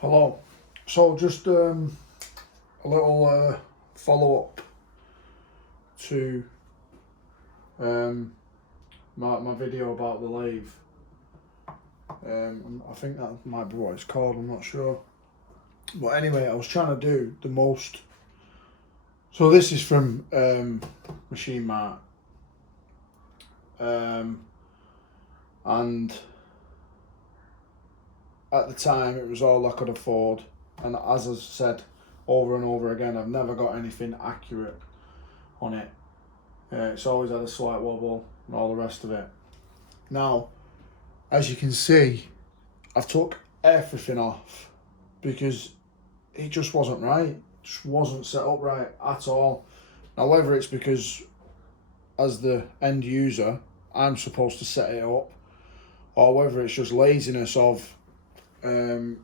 Hello. So just a little follow up to my video about the lathe. I think that might be what it's called, I'm not sure. But anyway, I was trying to do the most. So this is from Machine Mart. And at the time it was all I could afford, and as I said over and over again, I've never got anything accurate on it. It's always had a slight wobble and all the rest of it. Now, as you can see, I've took everything off because it just wasn't right. It just wasn't set up right at all. Now, whether it's because as the end user I'm supposed to set it up, or whether it's just laziness of the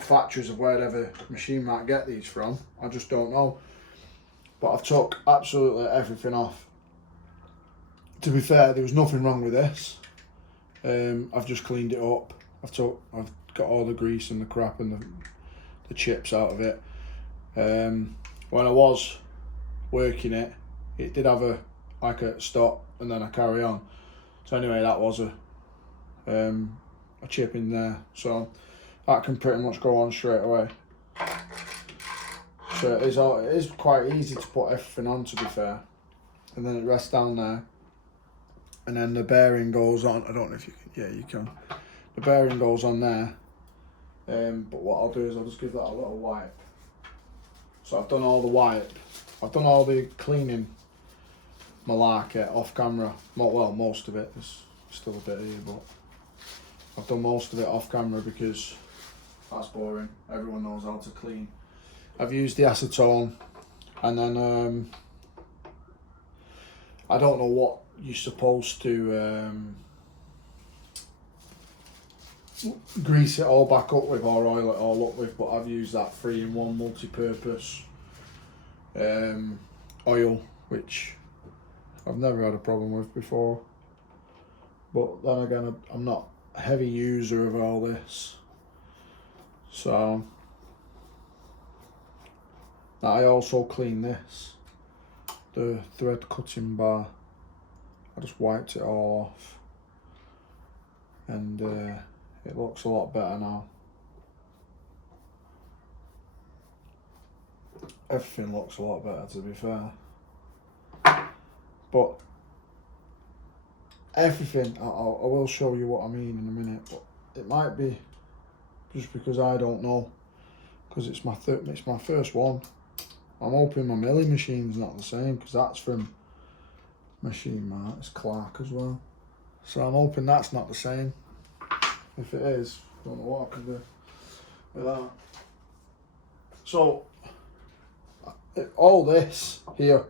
factories of wherever Machine might get these from, I just don't know. But I've took absolutely everything off. To be fair, there was nothing wrong with this. I've just cleaned it up. I've got all the grease and the crap and the chips out of it. When I was working it, it did have a stop and then a carry on. So anyway, that was a chip in there, so that can pretty much go on straight away. So it is quite easy to put everything on, to be fair, and then it rests down there, and then the bearing goes on. I don't know if you can. Yeah, you can. The bearing goes on there, but what I'll do is I'll just give that a little wipe. So I've done all the wipe. I've done all the cleaning malarkey off camera. Well, most of it. There's still a bit here, but I've done most of it off camera because that's boring. Everyone knows how to clean. I've used the acetone, and then I don't know what you're supposed to grease it all back up with or oil it all up with, but I've used that 3-in-1 multi-purpose oil, which I've never had a problem with before. But then again, I'm not a heavy user of all this. So I also clean this, the thread cutting bar. I just wiped it all off, and it looks a lot better now. Everything looks a lot better, to be fair. But everything, I will show you what I mean in a minute, but it might be just because I don't know, because it's my first one. I'm hoping my milling machine's not the same, because that's from Machine Mart. It's Clark as well, so I'm hoping that's not the same. If it is, I don't know what I can do with that. So all this here,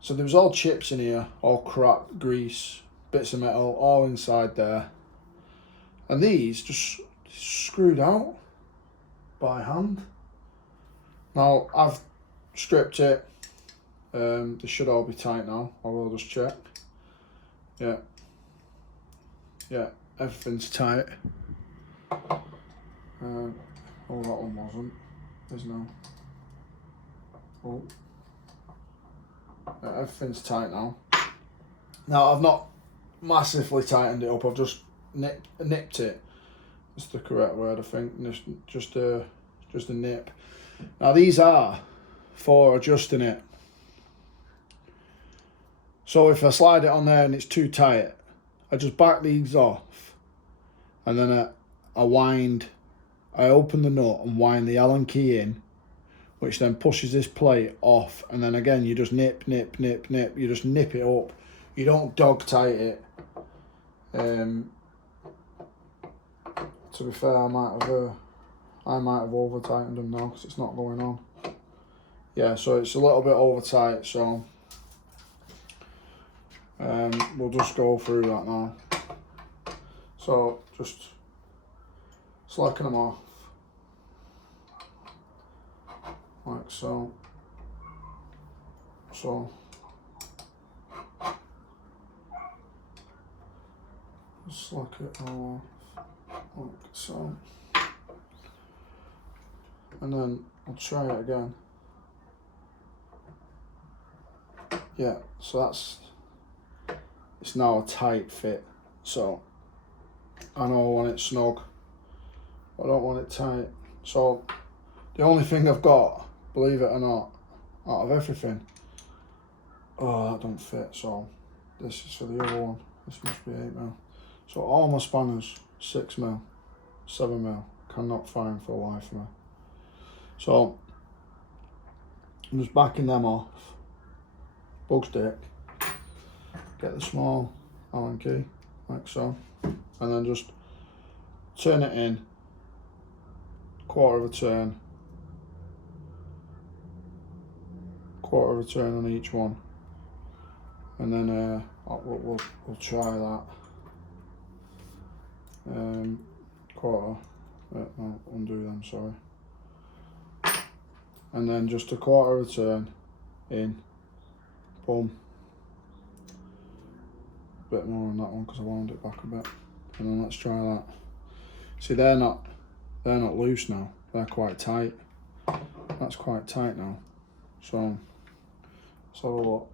so there was all chips in here, all crap, grease, bits of metal, all inside there, and these just screwed out by hand. Now I've stripped it. They should all be tight now. I will just check. Yeah, everything's tight. Oh, that one wasn't. There's no. Oh, yeah, everything's tight now. Now I've not massively tightened it up. I've just nipped it. That's the correct word, I think. Just a nip. Now these are for adjusting it. So if I slide it on there and it's too tight, I just back these off, and then I open the nut and wind the Allen key in, which then pushes this plate off, and then again you just nip. You just nip it up. You don't dog tight it. To be fair, I might have over tightened them now because it's not going on. Yeah, so it's a little bit over tight, so we'll just go through that now. So just slacken them off like so. Slack it all off. like so. And then I'll try it again. Yeah, so it's now a tight fit. So I know I want it snug, I don't want it tight. So the only thing I've got, believe it or not, out of everything, oh, that don't fit. So this is for the other one. This must be 8mm. So all my spanners, 6mm, 7mm, cannot find for the life of me. So I'm just backing them off, bug stick, get the small Allen key, like so, and then just turn it in, quarter of a turn on each one, and then we'll try that. Quarter, no, undo them, sorry. And then just a quarter of a turn in, boom. Bit more on that one because I wound it back a bit. And then let's try that. See, they're not loose now, they're quite tight. That's quite tight now. So let's have a look.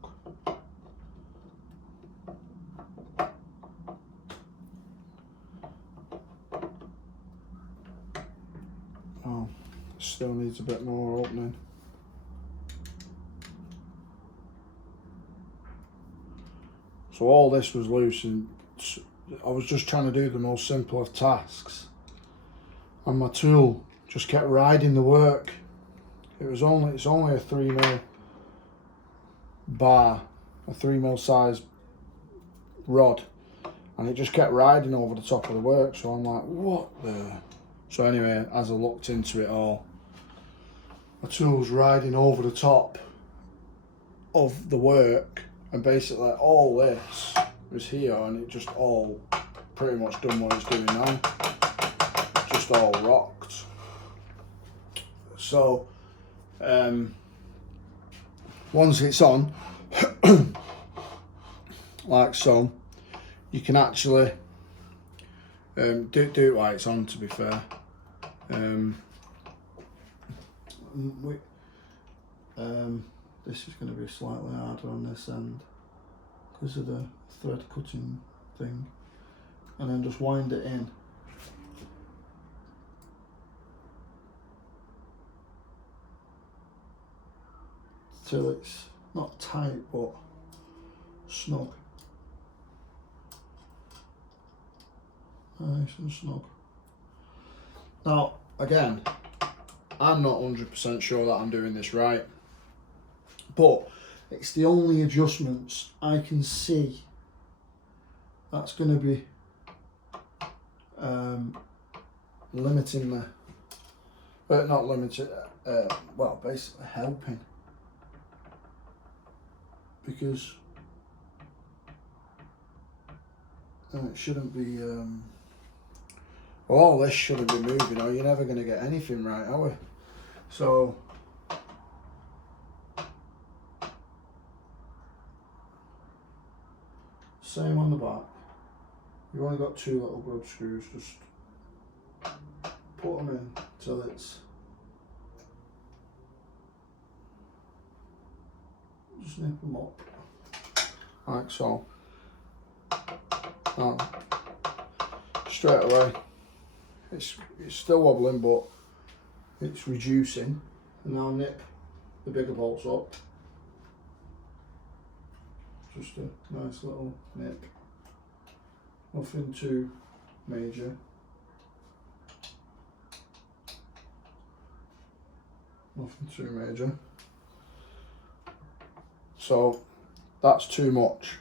Oh, still needs a bit more opening. So all this was loose, and I was just trying to do the most simple of tasks, and my tool just kept riding the work. It's only a 3mm bar, a 3mm size rod, and it just kept riding over the top of the work. So I'm like, what the? So anyway, as I looked into it all, my tool's riding over the top of the work, and basically all this was here, and it just all pretty much done what it's doing now, just all rocked. So once it's on, like so, you can actually do it while it's on, to be fair. This is going to be slightly harder on this end because of the thread cutting thing, and then just wind it in. Till it's not tight but snug. Nice and snug. Now again, I'm not 100% sure that I'm doing this right, but it's the only adjustments I can see that's going to be limiting the, not limited, well, basically helping, because it shouldn't be, well, all this shouldn't be moving, or you're never going to get anything right, are we? So same on the back. You've only got 2 little grub screws, just put them in till it's, just nip them up, like so. Now, straight away, it's still wobbling, but it's reducing, and now nip the bigger bolts up. Just a nice little nip, nothing too major. Nothing too major. So that's too much.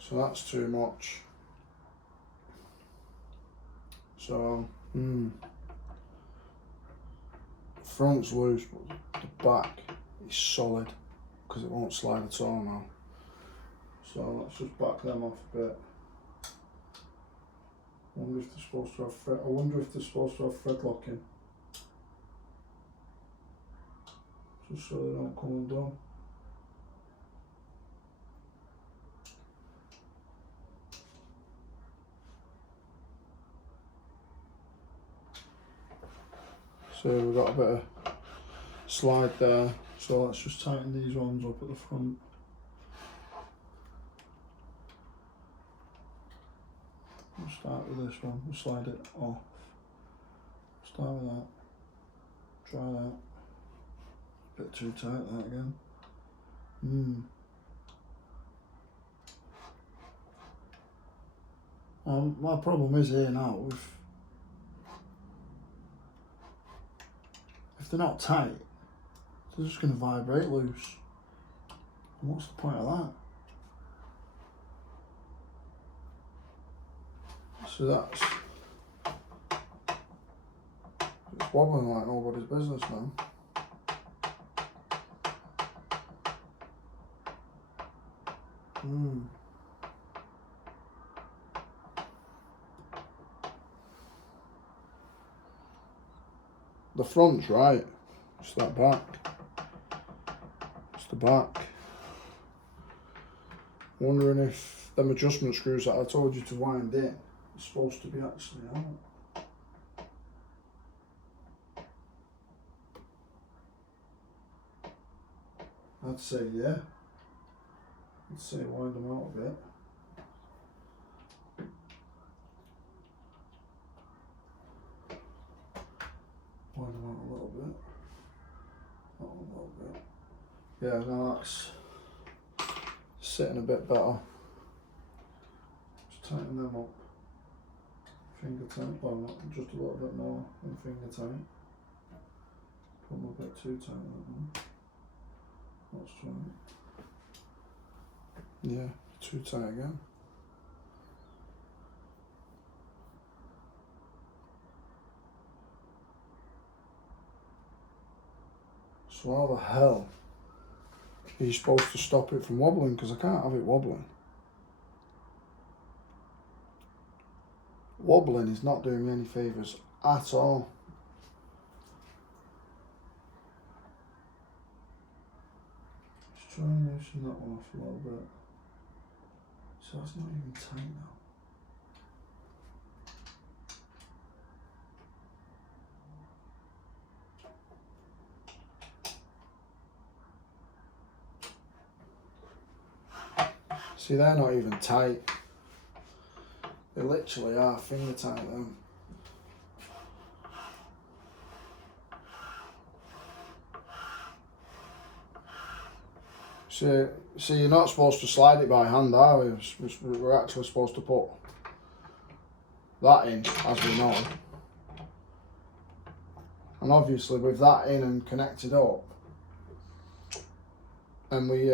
So that's too much. So front's loose, but the back is solid because it won't slide at all now. So let's just back them off a bit. I wonder if they're supposed to have thread locking, just so they don't come undone. So we've got a bit of slide there. So let's just tighten these ones up at the front. We'll start with this one, we'll slide it off. Start with that. Try that. A bit too tight that again. My problem is here now, if they're not tight, they're just going to vibrate loose. And what's the point of that? So that's, it's wobbling like nobody's business now. The front's right, it's that back. It's the back. Wondering if them adjustment screws that I told you to wind in are supposed to be actually out. I'd say yeah. I'd say wind them out a bit. Wind them out a little bit. Not a little bit. Yeah, now that's sitting a bit better. Just tighten them up. Finger tight, well not just a little bit more than finger tight. Put them a bit too tight that one. Let's try it. Yeah, too tight again. So how the hell are you supposed to stop it from wobbling? Because I can't have it wobbling. Wobbling is not doing me any favours at all. Just try and loosen that one off a little bit. So that's not even tight now. See, they're not even tight. They literally are finger tight them. So you're not supposed to slide it by hand, are we? We're actually supposed to put that in, as we know. And obviously with that in and connected up, and we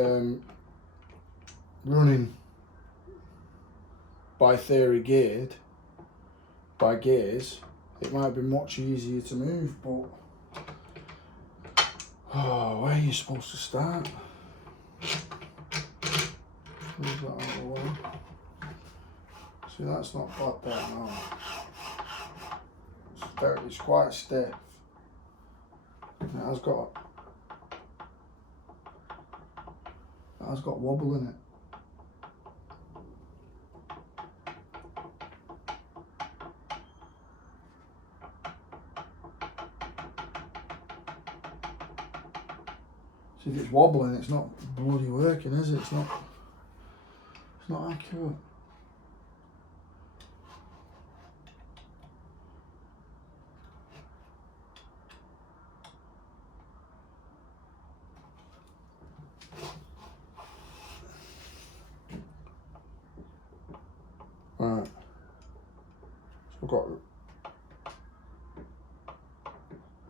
running by theory geared, by gears, it might be much easier to move, but where are you supposed to start? Move that out of the way. See, that's not bad there now. It's quite stiff. And it has got wobble in it. See, if it's wobbling, it's not bloody working, is it? It's not accurate. Right. So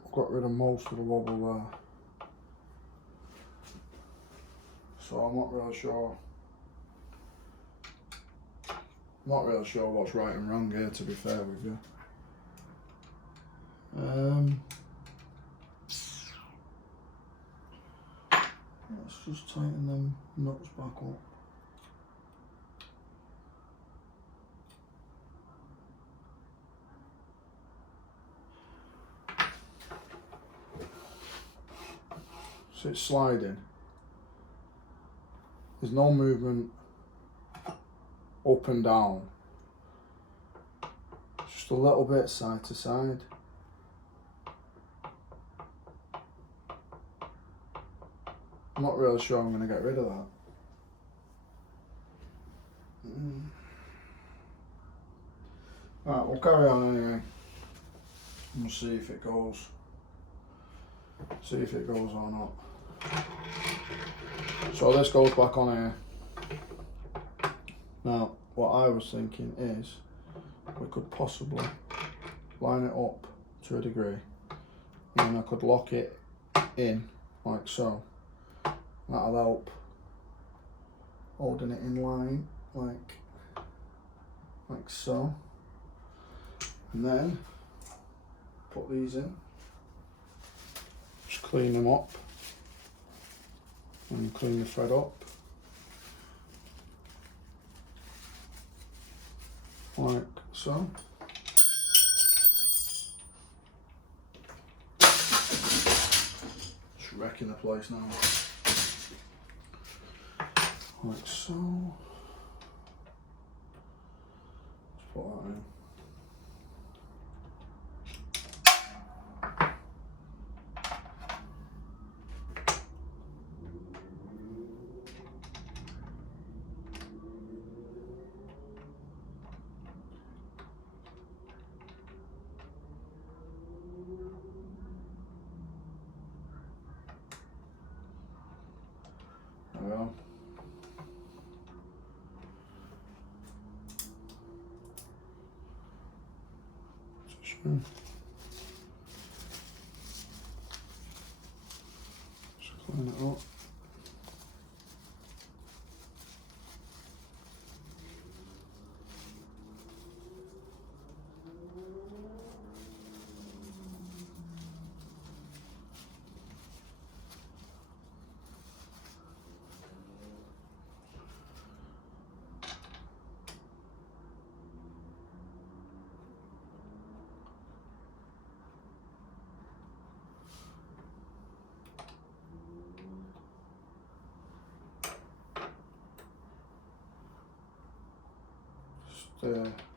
I've got rid of most of the wobble there. So I'm not really sure. What's right and wrong here, to be fair with you. Let's just tighten them nuts back up. So it's sliding. There's no movement up and down. Just a little bit side to side. I'm not really sure I'm going to get rid of that. Right, we'll carry on anyway. And we'll see if it goes. See if it goes or not. So this goes back on here. Now, what I was thinking is we could possibly line it up to a degree, and then I could lock it in like so. That'll help holding it in line like so, and then put these in, just clean them up and clean the thread up like so. Just wrecking the place now. Like so. Let's put that in. There we are. Just clean it up.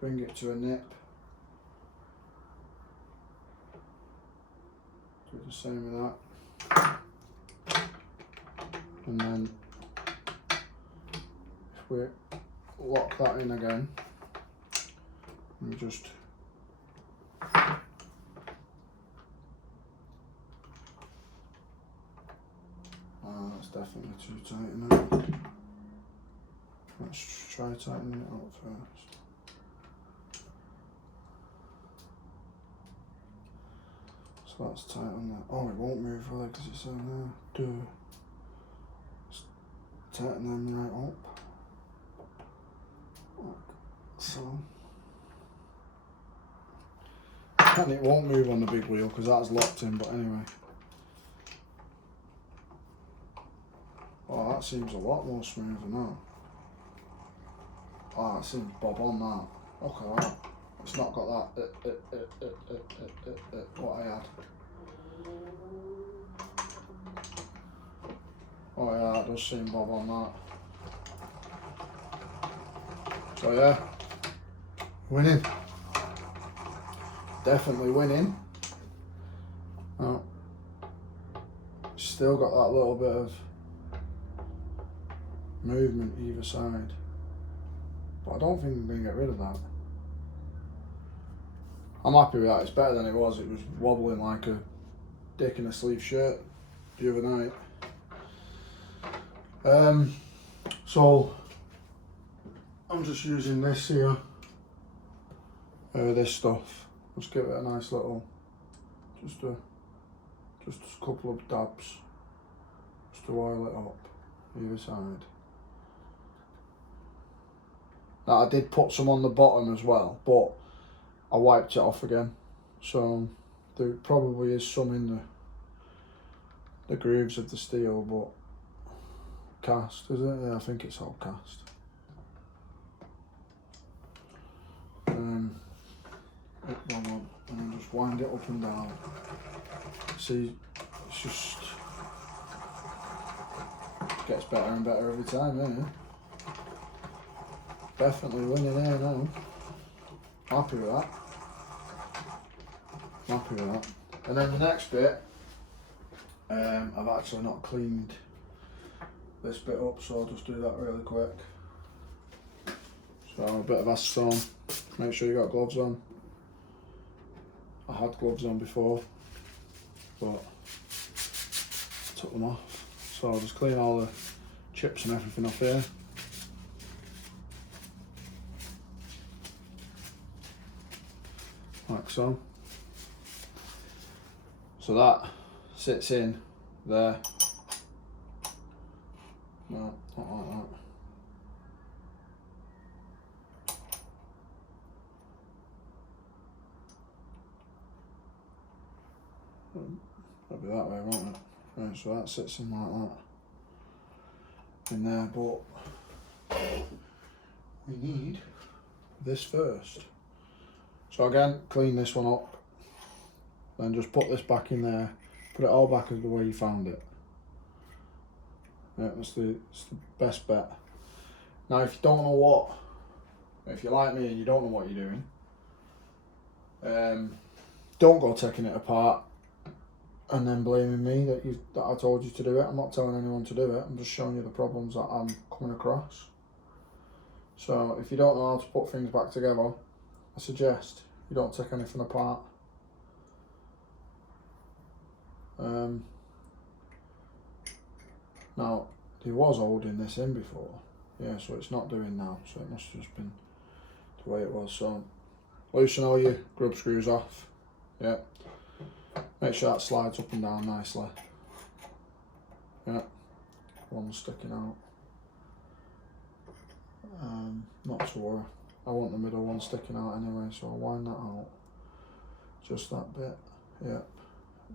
Bring it to a nip. Do the same with that. And then if we lock that in again, and just that's definitely too tight now. Let's try tightening it up first. So that's tight on that. Oh, it won't move really because it's on there. Just tighten them right up. Like so. And it won't move on the big wheel because that's locked in, but anyway. Oh, that seems a lot more smoother now. Ah, it seems bob on that. Look at that. It's not got that what I had. Oh yeah, it does seem bob on that. So yeah, winning. Definitely winning. Oh, still got that little bit of movement either side. But I don't think I'm going to get rid of that. I'm happy with that. It's better than it was. It was wobbling like a dick in a sleeve shirt the other night. So I'm just using this here, this stuff. Just give it a nice little, just a couple of dabs, just to oil it up either side. Now I did put some on the bottom as well, but I wiped it off again, so there probably is some in the grooves of the steel, but cast, is it? Yeah, I think it's all cast. Up one on, and then just wind it up and down. See, it's just gets better and better every time, yeah. Definitely winning here now. Happy with that. Happy with that. And then the next bit, I've actually not cleaned this bit up, so I'll just do that really quick. So a bit of acetone, make sure you got gloves on. I had gloves on before, but I took them off. So I'll just clean all the chips and everything off here. Like so. So that sits in there. No, not like that. It'll be that way, won't it? Right, so that sits in like that. In there, but we need this first. So again, clean this one up. Then just put this back in there. Put it all back as the way you found it. Yeah, it's the best bet. Now if you don't know what, if you're like me and you don't know what you're doing, don't go taking it apart and then blaming me that I told you to do it. I'm not telling anyone to do it, I'm just showing you the problems that I'm coming across. So if you don't know how to put things back together, I suggest you don't take anything apart. Now, there was holding this in before, yeah, so it's not doing now, so it must have just been the way it was. So loosen all your grub screws off, yeah, make sure that slides up and down nicely, yeah, one sticking out, not to worry, I want the middle one sticking out anyway, so I'll wind that out, just that bit, yeah,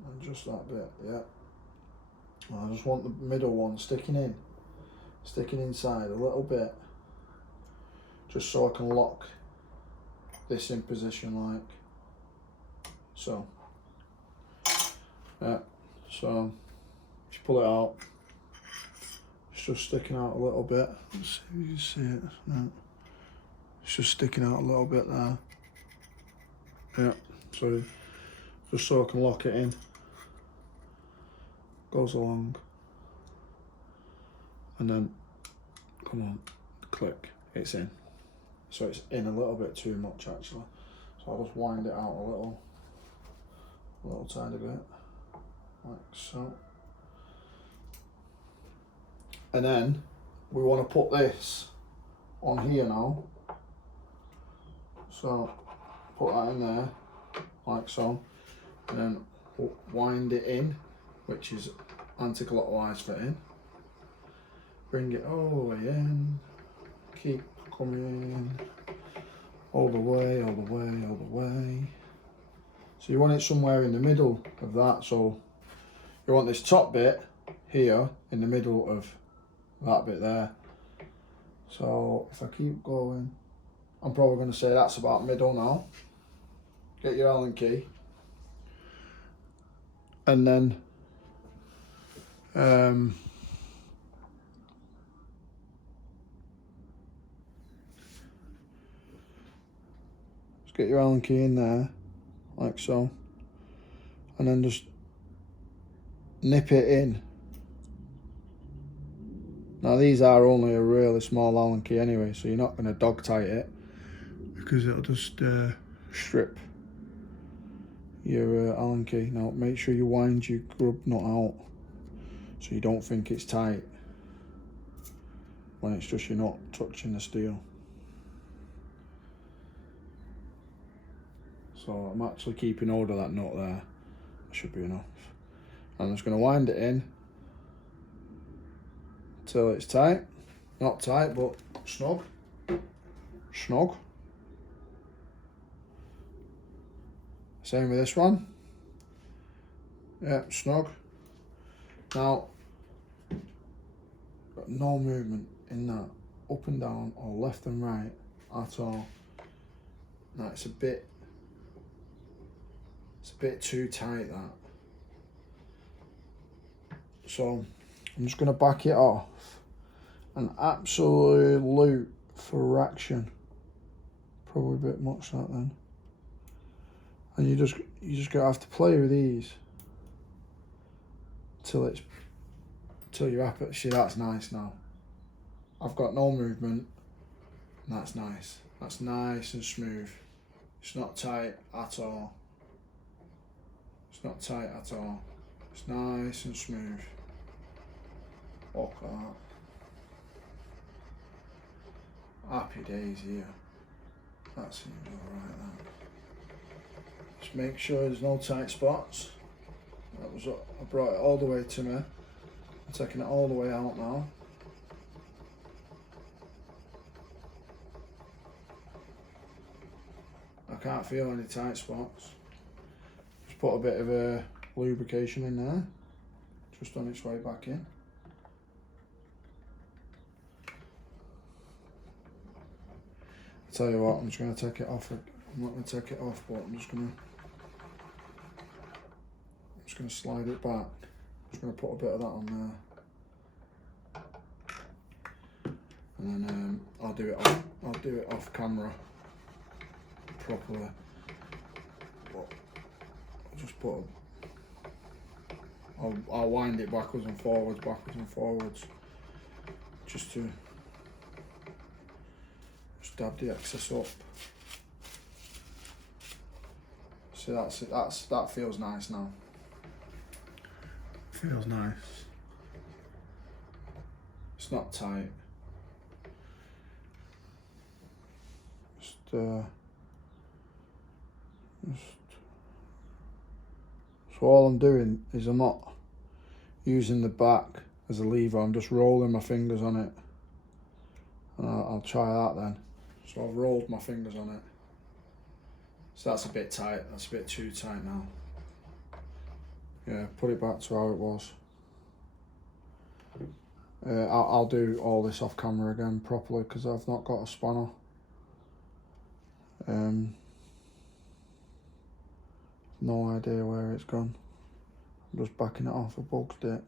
and just that bit, yeah. I just want the middle one sticking inside a little bit, just so I can lock this in position like so. Yeah, so if you pull it out, it's just sticking out a little bit. Let's see if you can see it. No. It's just sticking out a little bit there. Yeah, so just so I can lock it in. Goes along, and then come on, click, it's in. So it's in a little bit too much actually, so I'll just wind it out a little tiny bit, like so. And then we want to put this on here now, so put that in there like so, and then wind it in, which is anti-clockwise fitting. Bring it all the way in, keep coming all the way, all the way, all the way. So you want it somewhere in the middle of that, so you want this top bit here in the middle of that bit there. So if I keep going, I'm probably going to say that's about middle now. Get your Allen key, and then just get your Allen key in there, like so, and then just nip it in. Now these are only a really small Allen key anyway, so you're not going to dog tight it, because it'll just strip your Allen key. Now make sure you wind your grub nut out so you don't think it's tight when it's just your nut touching the steel. So I'm actually keeping hold of that nut there. That should be enough. I'm just going to wind it in till it's tight. Not tight, but snug. Snug. Same with this one. Yeah, snug. Now, got no movement in that, up and down or left and right at all. Now it's a bit too tight, that. So I'm just gonna back it off an absolute fraction. Probably a bit much that then. And you just gotta have to play with these till it's Till you're happy. See, that's nice now. I've got no movement, and that's nice. That's nice and smooth. It's not tight at all. It's not tight at all. It's nice and smooth. Look at that. Happy days here. That seems alright then. Just make sure there's no tight spots. That was, I brought it all the way to me. I'm taking it all the way out now. I can't feel any tight spots. Just put a bit of lubrication in there, just on its way back in. I tell you what, I'm just going to take it off. I'm not going to take it off, but I'm just going to slide it back. I'm just going to put a bit of that on there, and then I'll do it off camera properly. But I'll just put. I'll wind it backwards and forwards, just to dab the excess up. See, that's it. That feels nice now. Feels nice. It's not tight. So all I'm doing is I'm not using the back as a lever. I'm just rolling my fingers on it, and I'll try that then. So I've rolled my fingers on it. So that's a bit tight. That's a bit too tight now. Yeah, put it back to how it was. I'll do all this off camera again properly because I've not got a spanner. No idea where it's gone. I'm just backing it off a bug stick.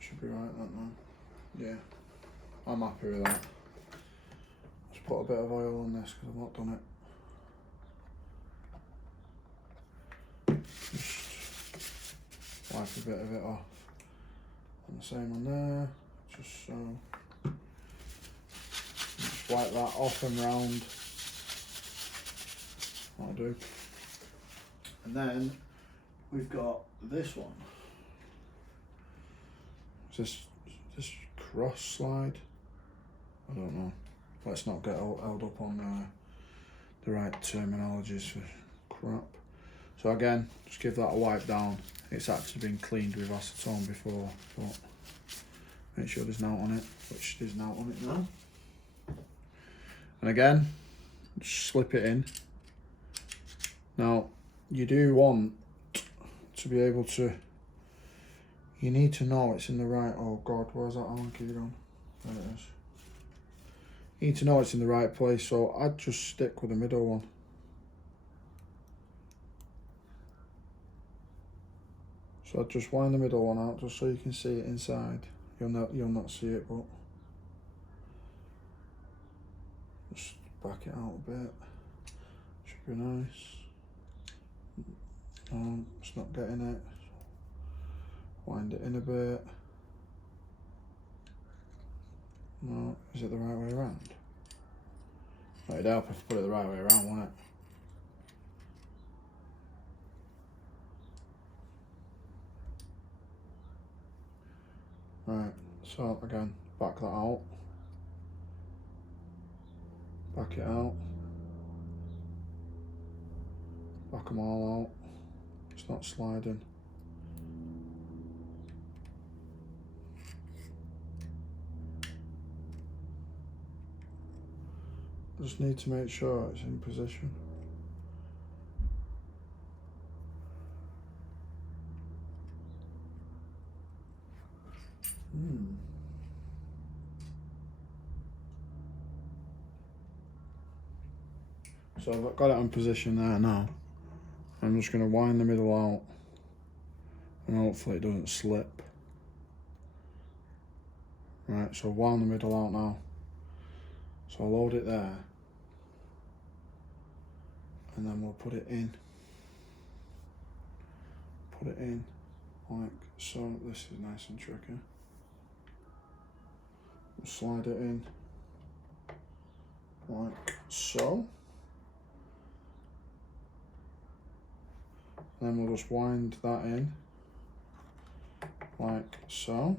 Should be right that now. Yeah, I'm happy with that. Just put a bit of oil on this because I've not done it. Just wipe a bit of it off. And the same on there, just so. Just wipe that off and round. That'll do. And then we've got this one. Is this cross slide? I don't know. Let's not get held up on the right terminologies for crap. So again, just give that a wipe down. It's actually been cleaned with acetone before, but make sure there's nout on it, which there's nout on it now. And again, just slip it in. Now, you do want to be able to, you need to know it's in the right, oh God, where's that Allen key gone? There it is. You need to know it's in the right place, so I'd just stick with the middle one. So I'd just wind the middle one out just so you can see it inside. You'll not see it, but just back it out a bit. Should be nice. No, it's not getting it. Wind it in a bit. No, is it the right way around? Well, it'd help if I put it the right way around, wouldn't it? Right, so again, back that out. Back it out. Back them all out. It's not sliding. I just need to make sure it's in position. So I've got it in position there now. I'm just going to wind the middle out and hopefully it doesn't slip. Right, so wind the middle out now. So I'll load it there and then we'll put it in. Put it in like so. This is nice and tricky. slide it in like so. Then we'll just wind that in like so.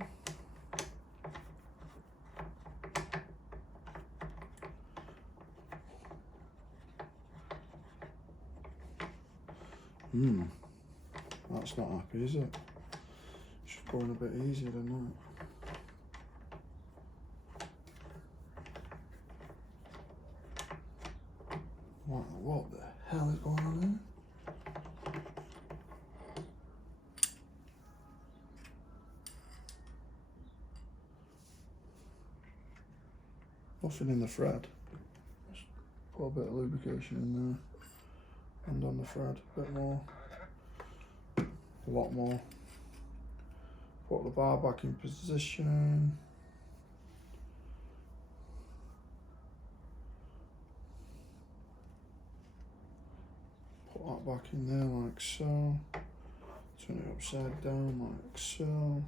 That's not happy, is it? Should go in a bit easier than that. What the hell is going on here? Nothing in the thread. Just put a bit of lubrication in there. And on the thread, a bit more. A lot more. Put the bar back in position. Put that back in there like so. Turn it upside down like so.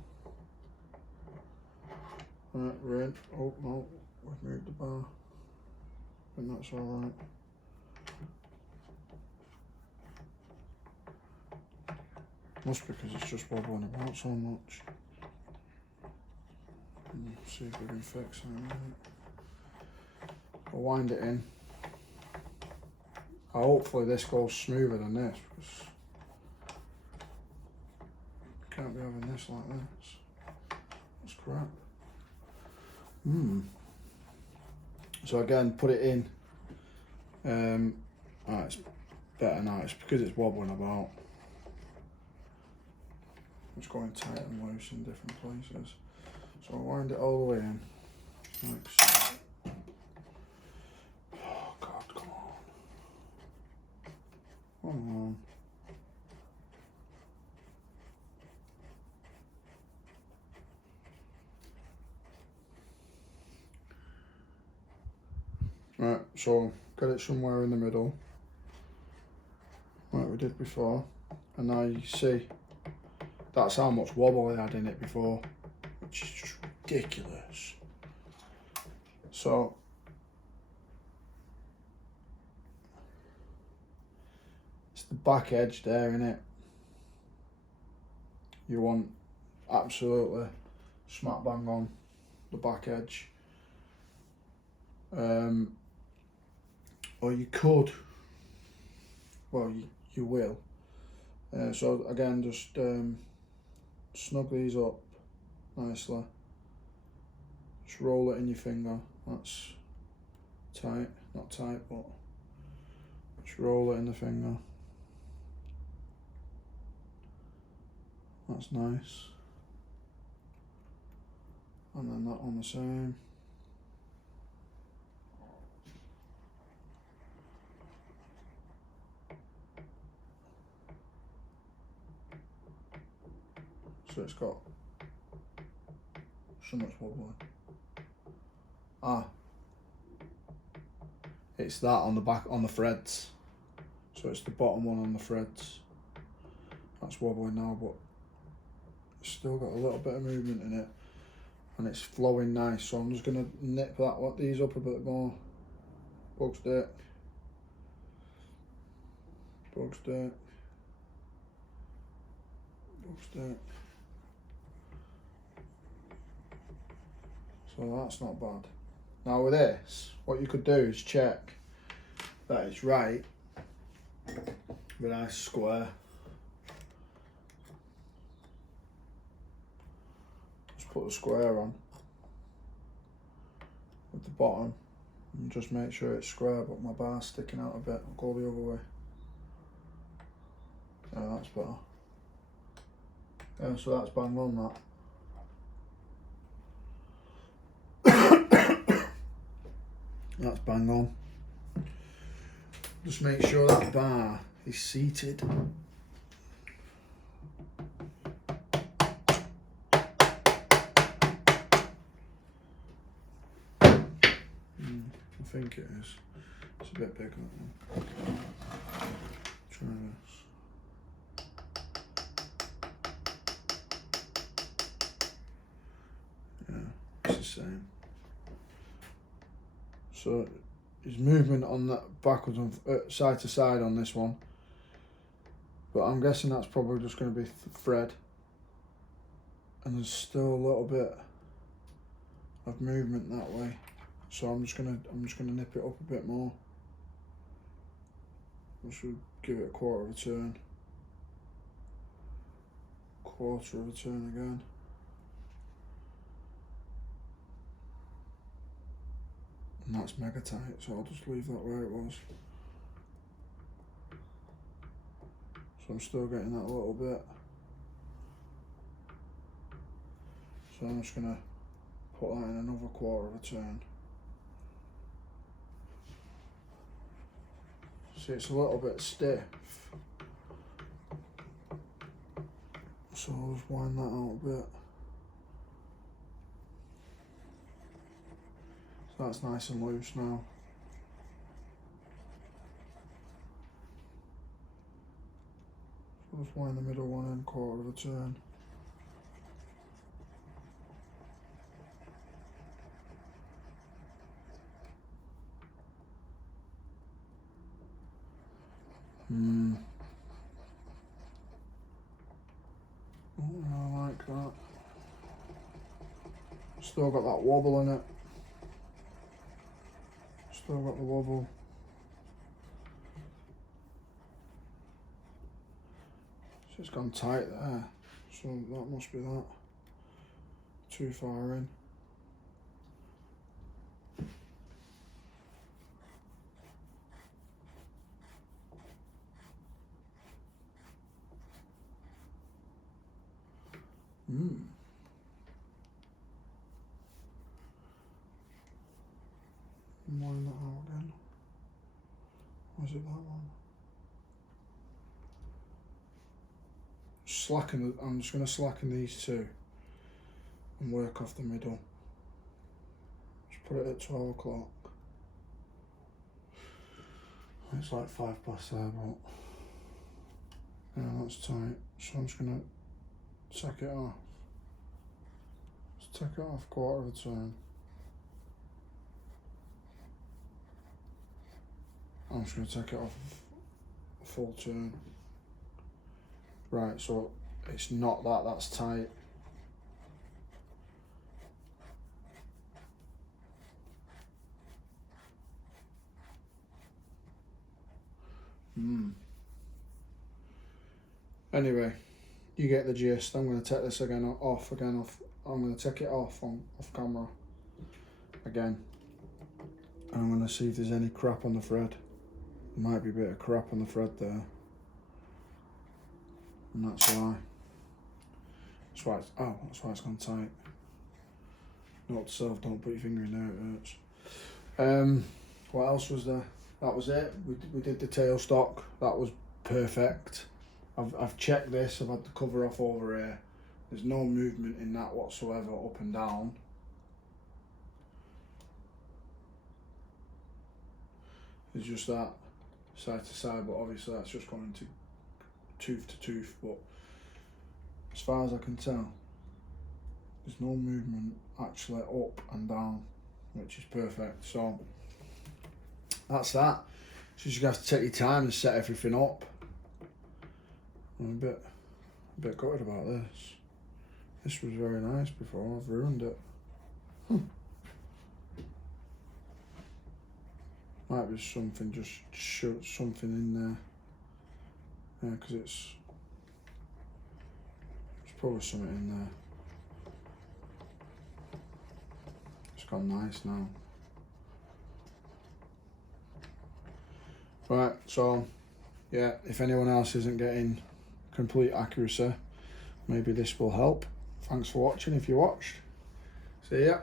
Right, we're in. Oh no, we've moved the bar. I think that's alright. Must be because it's just wobbling about so much. See if we can fix it. I'll wind it in. Hopefully this goes smoother than this, because you can't be having this like this. That's crap. So again, put it in. It's better now. It's because it's wobbling about. It's going tight and loose in different places. So I'll wind it all the way in. Like so. Oh God, come on. Come on. Right, so get it somewhere in the middle, like we did before, and now you see that's how much wobble I had in it before, which is just ridiculous. So it's the back edge there, innit? You want absolutely smack bang on the back edge. Or you could, well, you will. So again, just snug these up nicely. Just roll it in your finger. That's tight, not tight, but just roll it in the finger. That's nice. And then that on the same. So it's got so much wobbling. It's that on the back, on the threads. So it's the bottom one on the threads. That's wobbling now, but it's still got a little bit of movement in it. And it's flowing nice, so I'm just gonna nip these up a bit more. Bug stick. Bug stick. Bug stick. So that's not bad. Now with this, what you could do is check that it's right with a nice square. Just put the square on with the bottom and just make sure it's square, but my bar's sticking out a bit. I'll go the other way. Yeah, that's better. Yeah, so that's bang on that. That's bang on. Just make sure that bar is seated. I think it is. It's a bit bigger. Try this. Yeah, it's the same. So there's movement on that backwards and side to side on this one, but I'm guessing that's probably just going to be thread, and there's still a little bit of movement that way. So I'm just gonna nip it up a bit more. I should give it a quarter of a turn. Quarter of a turn again. And that's mega tight, so I'll just leave that where it was. So I'm still getting that a little bit. So I'm just gonna put that in another quarter of a turn. See, it's a little bit stiff. So I'll just wind that out a bit. So that's nice and loose now. So I'll just wind the middle one in, quarter of a turn. Oh, I like that. Still got that wobble in it. Still got the wobble. So it's gone tight there. So that must be that. Too far in. Wind that out again. Was it that one? Slacken. I'm just going to slacken these two and work off the middle. Just put it at 12 o'clock. It's like 5 past there, but yeah, that's tight. So I'm just going to take it off. Just take it off quarter of a turn. I'm just going to take it off a full turn. Right, so it's not that, that's tight. Anyway, you get the gist. I'm going to take this off. I'm going to take it off camera again. And I'm going to see if there's any crap on the thread. There might be a bit of crap on the thread there. And that's why. That's why it's gone tight. Note to self, don't put your finger in there, it hurts. What else was there? That was it. We did the tailstock. That was perfect. I've checked this. I've had the cover off over here. There's no movement in that whatsoever, up and down. It's just that side to side, but obviously that's just going to tooth. But as far as I can tell, there's no movement actually up and down, which is perfect. So that's that. So you have to take your time and set everything up. I'm a bit gutted about this. This was very nice before. I've ruined it. Might be something, just shoot something in there. Yeah, because it's probably something in there. It's gone nice now. Right, so yeah, if anyone else isn't getting complete accuracy, maybe this will help. Thanks for watching if you watched. See ya.